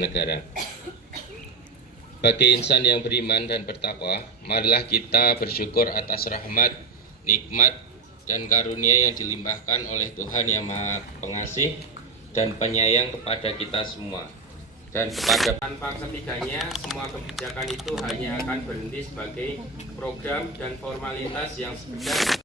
negara. Bagi insan yang beriman dan bertakwa, marilah kita bersyukur atas rahmat, nikmat, dan karunia yang dilimpahkan oleh Tuhan yang Maha Pengasih dan Penyayang kepada kita semua. Dan kepada tanpa ketiganya, semua kebijakan itu hanya akan berhenti sebagai program dan formalitas yang sekedar.